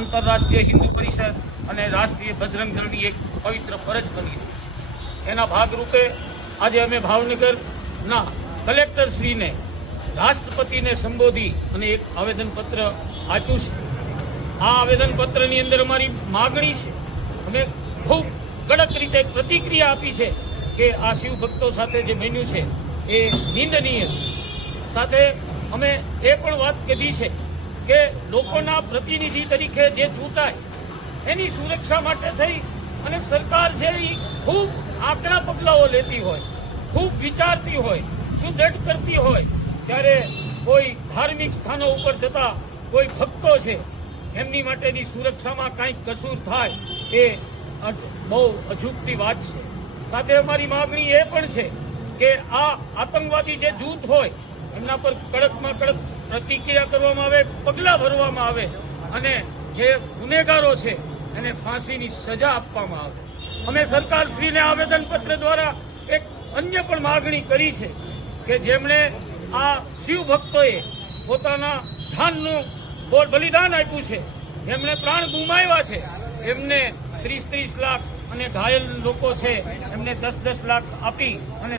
આંતરરાષ્ટ્રીય હિન્દુ પરિષદ અને રાષ્ટ્રીય બજરંગ દળની એક પવિત્ર ફરજ બની રહી છે। એના ભાગરૂપે આજે અમે ભાવનગરના કલેક્ટરશ્રીને રાષ્ટ્રપતિને સંબોધી અને એક આવેદનપત્ર આપ્યું છે। આ આવેદનપત્રની અંદર અમારી માગણી છે, અમે ખૂબ કડક રીતે પ્રતિક્રિયા આપી છે કે આ શિવ ભક્તો સાથે જે બન્યું છે એ નિંદનીય છે। સાથે અમે એ પણ વાત કીધી છે કે લોકોના પ્રતિનિધિ તરીકે જે ચૂંટાય એની સુરક્ષા માટે થઈ અને સરકાર છે એ ખૂબ આકરા પગલાઓ લેતી હોય, ખૂબ વિચારતી હોય, સુદૃઢ કરતી હોય, ત્યારે કોઈ ધાર્મિક સ્થાનો ઉપર જતા કોઈ ભક્તો છે એમની માટેની સુરક્ષામાં કંઈક કસૂર થાય એ બહુ અજુગતી વાત છે। સાથે અમારી માગણી એ પણ છે કે આ આતંકવાદી જે જૂથ હોય એમના પર કડકમાં કડક પ્રતિક્રિયા કરવામાં આવે, પગલાં ભરવામાં આવે અને જે ગુનેગારો છે એને ફાંસીની સજા આપવામાં આવે। અમે સરકારશ્રીને આવેદનપત્ર દ્વારા એક અન્ય પણ માગણી કરી છે કે જેમણે આ શિવ ભક્તોએ પોતાના જાનનું બલિદાન આપ્યું છે, જેમણે પ્રાણ ગુમાવ્યા છે, એમને 30-30 લાખ અને ઘાયલ લોકો છે એમને 10-10 લાખ આપી અને